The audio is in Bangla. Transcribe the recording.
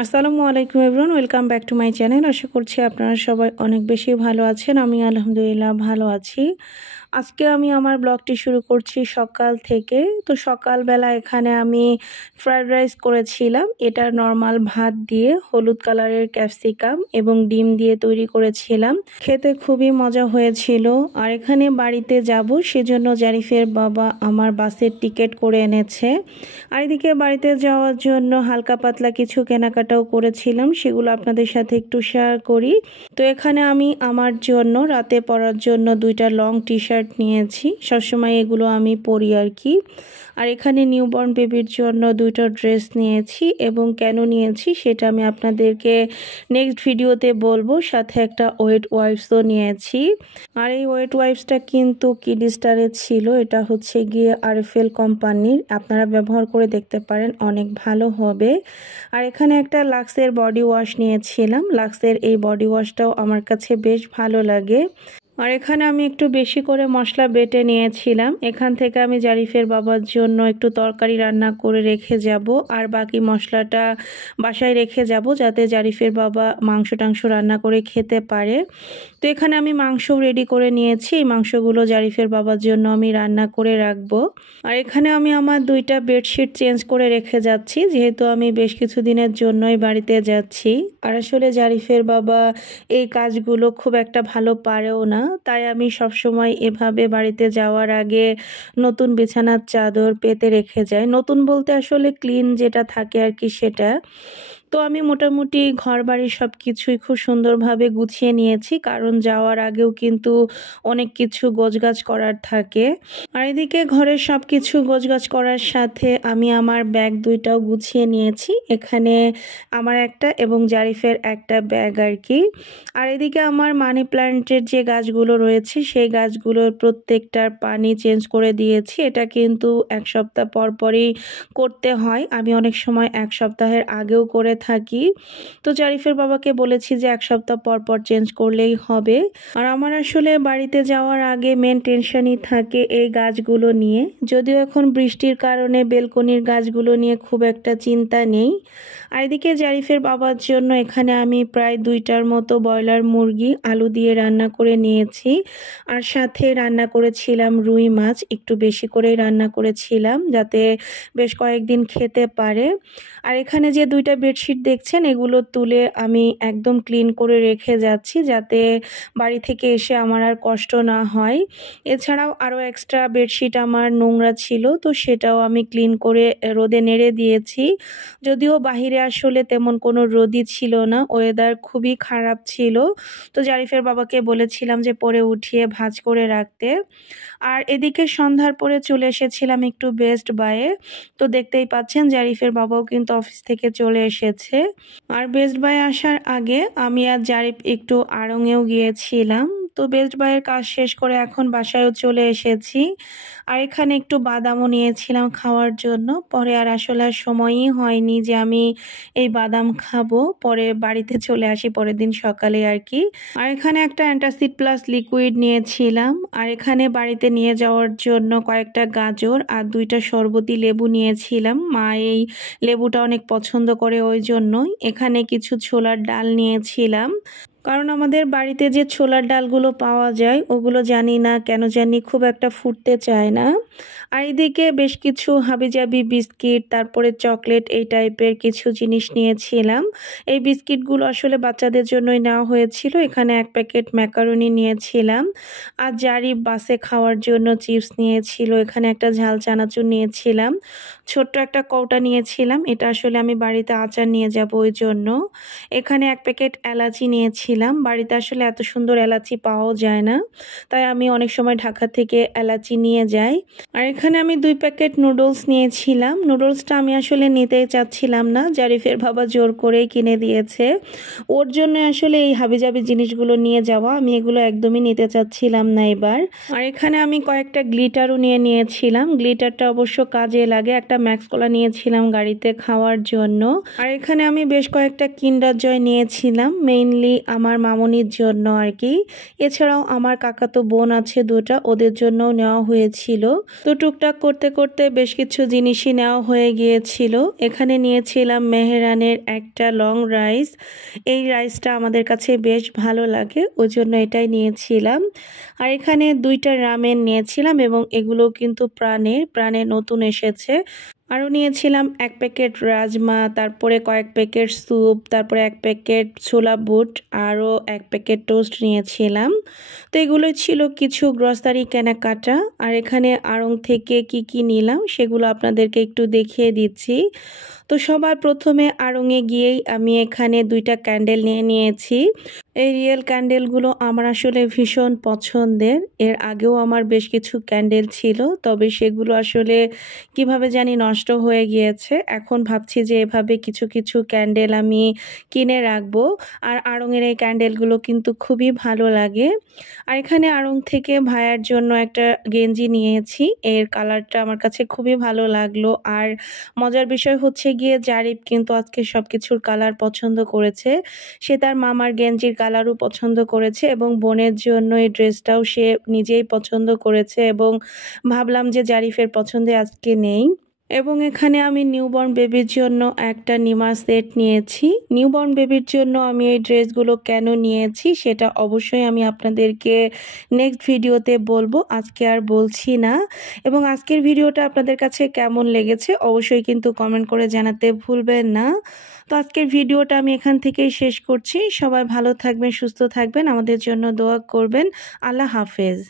আসসালামু আলাইকুম everyone, welcome back to my channel. আশা করছি আপনারা সবাই অনেক বেশি ভালো আছেন। আমি আলহামদুলিল্লাহ ভালো আছি। আজকে আমি আমার ব্লগটি শুরু করছি সকাল থেকে। তো সকালবেলা এখানে আমি ফ্রাইড রাইস করেছিলাম। এটা নর্মাল ভাত দিয়ে হলুদ কালারের ক্যাপসিকাম এবং ডিম দিয়ে তৈরি করেছিলাম। খেতে খুবই মজা হয়েছিল। আর এখানে বাড়িতে যাব, সেজন্য জারিফের বাবা আমার বাসের টিকিট করে এনেছে। আর এদিকে বাড়িতে যাওয়ার জন্য হালকা পাতলা কিছু কেনাকাটাও করেছিলাম, সেগুলো আপনাদের সাথে একটু শেয়ার করি। তো এখানে আমি আমার জন্য রাতে পরার জন্য দুইটা লং টি শার্ট নিয়েছি। সবসময় এগুলো আমি পরি আর কি। আর এখানে নিউবর্ন বেবির জন্য দুইটা ড্রেস নিয়েছি, এবং কেন নিয়েছি সেটা আমি আপনাদেরকে নেক্সট ভিডিওতে বলবো। সাথে একটা ওয়েট ওয়াইপসও নিয়েছি। আর এই ওয়েট ওয়াইপসটা কিন্তু কিডস্টারের ছিল। এটা হচ্ছে গিয়ে আরএফএল কোম্পানির, আপনারা ব্যবহার করে দেখতে পারেন, অনেক ভালো হবে। আর এখানে একটা লাক্সের বডি ওয়াশ নিয়েছিলাম। লাক্সের এই বডি ওয়াশটাও আমার কাছে বেশ ভালো লাগে। আর এখানে আমি একটু বেশি করে মশলা বেটে নিয়েছিলাম। এখান থেকে আমি জারিফের বাবার জন্য একটু তরকারি রান্না করে রেখে যাব, আর বাকি মশলাটা বাসায় রেখে যাব যাতে জারিফের বাবা মাংস টাংস রান্না করে খেতে পারে। তো এখানে আমি মাংস রেডি করে নিয়েছি। এই মাংসগুলো জারিফের বাবার জন্য আমি রান্না করে রাখবো। আর এখানে আমি আমার দুইটা বেডশিট চেঞ্জ করে রেখে যাচ্ছি, যেহেতু আমি বেশ কিছু দিনের জন্যই বাড়িতে যাচ্ছি। আর আসলে জারিফের বাবা এই কাজগুলো খুব একটা ভালো পারেও না, তাই আমি সবসময় এভাবে বাড়িতে যাওয়ার আগে নতুন বিছানার চাদর পেতে রেখে যাই। নতুন বলতে আসলে ক্লিন যেটা থাকে আর কি, সেটা। তো আমি মোটামুটি ঘর বাড়ির সব কিছুই খুব সুন্দরভাবে গুছিয়ে নিয়েছি, কারণ যাওয়ার আগেও কিন্তু অনেক কিছু গোছগাছ করার থাকে। আর এদিকে ঘরের সব কিছু গোছগাছ করার সাথে আমি আমার ব্যাগ দুইটাও গুছিয়ে নিয়েছি। এখানে আমার একটা এবং জারিফের একটা ব্যাগ আর কি। আর এদিকে আমার মানি প্ল্যান্টের যে গাছগুলো রয়েছে সেই গাছগুলোর প্রত্যেকটার পানি চেঞ্জ করে দিয়েছি। এটা কিন্তু এক সপ্তাহ পর পরই করতে হয়। আমি অনেক সময় এক সপ্তাহের আগেও করে থাকি। তো জারিফের বাবাকে বলেছি যে এক সপ্তাহ পর পর চেঞ্জ করলেই হবে। আর আমার আসলে বাড়িতে যাওয়ার আগে মেন টেনশনই থাকে এই গাছগুলো নিয়ে। যদিও এখন বৃষ্টির কারণে বেলকনির গাছগুলো নিয়ে খুব একটা চিন্তা নেই। আর এদিকে জারিফের বাবার জন্য এখানে আমি প্রায় 2টার মতো ব্রয়লার মুরগি আলু দিয়ে রান্না করে নিয়েছি। আর সাথে রান্না করেছিলাম রুই মাছ, একটু বেশি করেই রান্না করেছিলাম যাতে বেশ কয়েকদিন খেতে পারে। আর এখানে যে দুইটা বেডশিট দেখছেন, এগুলো তুলে আমি একদম ক্লিন করে রেখে যাচ্ছি যাতে বাড়ি থেকে এসে আমার আর কষ্ট না হয়। এছাড়াও আরও এক্সট্রা বেডশিট আমার নোংরা ছিল, তো সেটাও আমি ক্লিন করে রোদে নেড়ে দিয়েছি। যদিও বাহিরে আসলে তেমন কোনো রোদই ছিল না, ওয়েদার খুবই খারাপ ছিল। তো জারিফের বাবাকে বলেছিলাম যে পরে উঠিয়ে ভাঁজ করে রাখতে। আর এদিকে সন্ধ্যার পরে চলে এসেছিলাম একটু বেস্ট বাইয়ে। তো দেখতেই পাচ্ছেন জারিফের বাবাও কিন্তু অফিস থেকে চলে এসেছে। আর বেস্ট বাই আসার আগে আমি আর জারিফ একটু আড়ংয়েও গিয়েছিলাম। তো বেস্ট বাইয়ের কাজ শেষ করে এখন বাসায়ও চলে এসেছি। আর এখানে একটু বাদামও নিয়েছিলাম খাওয়ার জন্য। পরে আর আসলে সময়ই হয়নি যে আমি এই বাদাম খাবো। পরে বাড়িতে চলে আসি পরের দিন সকালে আর কি। আর এখানে একটা অ্যান্টাসিড প্লাস লিকুইড নিয়েছিলাম। আর এখানে বাড়িতে নিয়ে যাওয়ার জন্য কয়েকটা গাজর আর 2টা শরবতি লেবু নিয়েছিলাম। মা এই লেবুটা অনেক পছন্দ করে, ওই জন্যই। এখানে কিছু ছোলার ডাল নিয়েছিলাম, কারণ আমাদের বাড়িতে যে ছোলার ডালগুলো পাওয়া যায় ওগুলো জানি না কেন জানি খুব একটা ফুটতে চায় না। আর এদিকে বেশ কিছু হাবিজাবি বিস্কিট, তারপরে চকলেট, এই টাইপের কিছু জিনিস নিয়েছিলাম। এই বিস্কিটগুলো আসলে বাচ্চাদের জন্যই নেওয়া হয়েছিল। এখানে 1 প্যাকেট ম্যাকারনি নিয়েছিলাম। আর জারি বাসে খাওয়ার জন্য চিপস নিয়েছিল। এখানে একটা ঝাল চানাচুর নিয়েছিলাম। ছোট্ট একটা কৌটা নিয়েছিলাম, এটা আসলে আমি বাড়িতে আচার নিয়ে যাব ওই জন্য। এখানে 1 প্যাকেট এলাচি নিয়েছিলাম। বাড়িতে আসলে এত সুন্দর এলাচি পাওয়াও যায় না, তাই আমি অনেক সময় ঢাকা থেকে এলাচি নিয়ে যাই। আর এখানে আমি 2 প্যাকেট নুডলস নিয়েছিলাম। নুডলসটা আমি আসলে নিতেই চাচ্ছিলাম না, জারিফের বাবা জোর করেই কিনে দিয়েছে। ওর জন্য আসলে এই হাবিজাবি জিনিসগুলো নিয়ে যাওয়া, আমি এগুলো একদমই নিতে চাচ্ছিলাম না এবার। আর এখানে আমি কয়েকটা গ্লিটারও নিয়েছিলাম। গ্লিটারটা অবশ্য কাজে লাগে। একটা ম্যাক্স কলা নিয়েছিলাম গাড়িতে খাওয়ার জন্য। আর এখানে আমি বেশ কয়েকটা কিন্ডার জয় নিয়েছিলাম। মেইনলি আমার মামুনির জন্য আর কি। এছাড়াও আমার কাকাতো বোন আছে দুটা, ওদের জন্যও নেওয়া হয়েছিল। তো টুকটাক করতে করতে বেশ কিছু জিনিসই নেওয়া হয়ে গিয়েছিল। এখানে নিয়েছিলাম মেহরানের একটা লং রাইস। এই রাইসটা আমাদের কাছে বেশ ভালো লাগে, ওই জন্য এটাই নিয়েছিলাম। আর এখানে 2টা রামেন নিয়েছিলাম এবং এগুলো কিন্তু প্রাণে নতুন এসেছে। আরও নিয়েছিলাম 1 প্যাকেট রাজমা, তারপরে কয়েক প্যাকেট স্যুপ, তারপরে 1 প্যাকেট ছোলা বুট, আরও 1 প্যাকেট টোস্ট নিয়েছিলাম। তো এগুলোই ছিল কিছু গ্রসারি কেনাকাটা। আর এখানে আড়ং থেকে কি নিলাম সেগুলো আপনাদেরকে একটু দেখিয়ে দিচ্ছি। তো সবার প্রথমে আড়ংয়ে গিয়েই আমি এখানে 2টা ক্যান্ডেল নিয়েছি। এই রিয়েল ক্যান্ডেলগুলো আমার আসলে ভীষণ পছন্দের। এর আগেও আমার বেশ কিছু ক্যান্ডেল ছিল, তবে সেগুলো আসলে কিভাবে জানি নষ্ট হয়ে গিয়েছে। এখন ভাবছি যে এভাবে কিছু ক্যান্ডেল আমি কিনে রাখবো। আর আড়ংয়ের এই ক্যান্ডেলগুলো কিন্তু খুবই ভালো লাগে। আর এখানে আড়ং থেকে ভাইয়ার জন্য একটা গেঞ্জি নিয়েছি। এর কালারটা আমার কাছে খুবই ভালো লাগলো। আর মজার বিষয় হচ্ছে গিয়ে জারিফ কিন্তু আজকে সব কিছুর কালার পছন্দ করেছে। সে তার মামার গেঞ্জির কালারও পছন্দ করেছে এবং বোনের জন্য এই ড্রেসটাও সে নিজেই পছন্দ করেছে এবং ভাবলাম যে জারিফের পছন্দে আজকে নেই। এবং এখানে আমি নিউবর্ন বেবির জন্য একটা নিমা সেট নিয়েছি। নিউবর্ন বেবির জন্য আমি এই ড্রেসগুলো কেন নিয়েছি সেটা অবশ্যই আমি আপনাদেরকে নেক্সট ভিডিওতে বলবো, আজকে আর বলছি না। এবং আজকের ভিডিওটা আপনাদের কাছে কেমন লেগেছে অবশ্যই কিন্তু কমেন্ট করে জানাতে ভুলবেন না। তো আজকের ভিডিওটা আমি এখান থেকেই শেষ করছি। সবাই ভালো থাকবেন, সুস্থ থাকবেন, আমাদের জন্য দোয়া করবেন। আল্লাহ হাফেজ।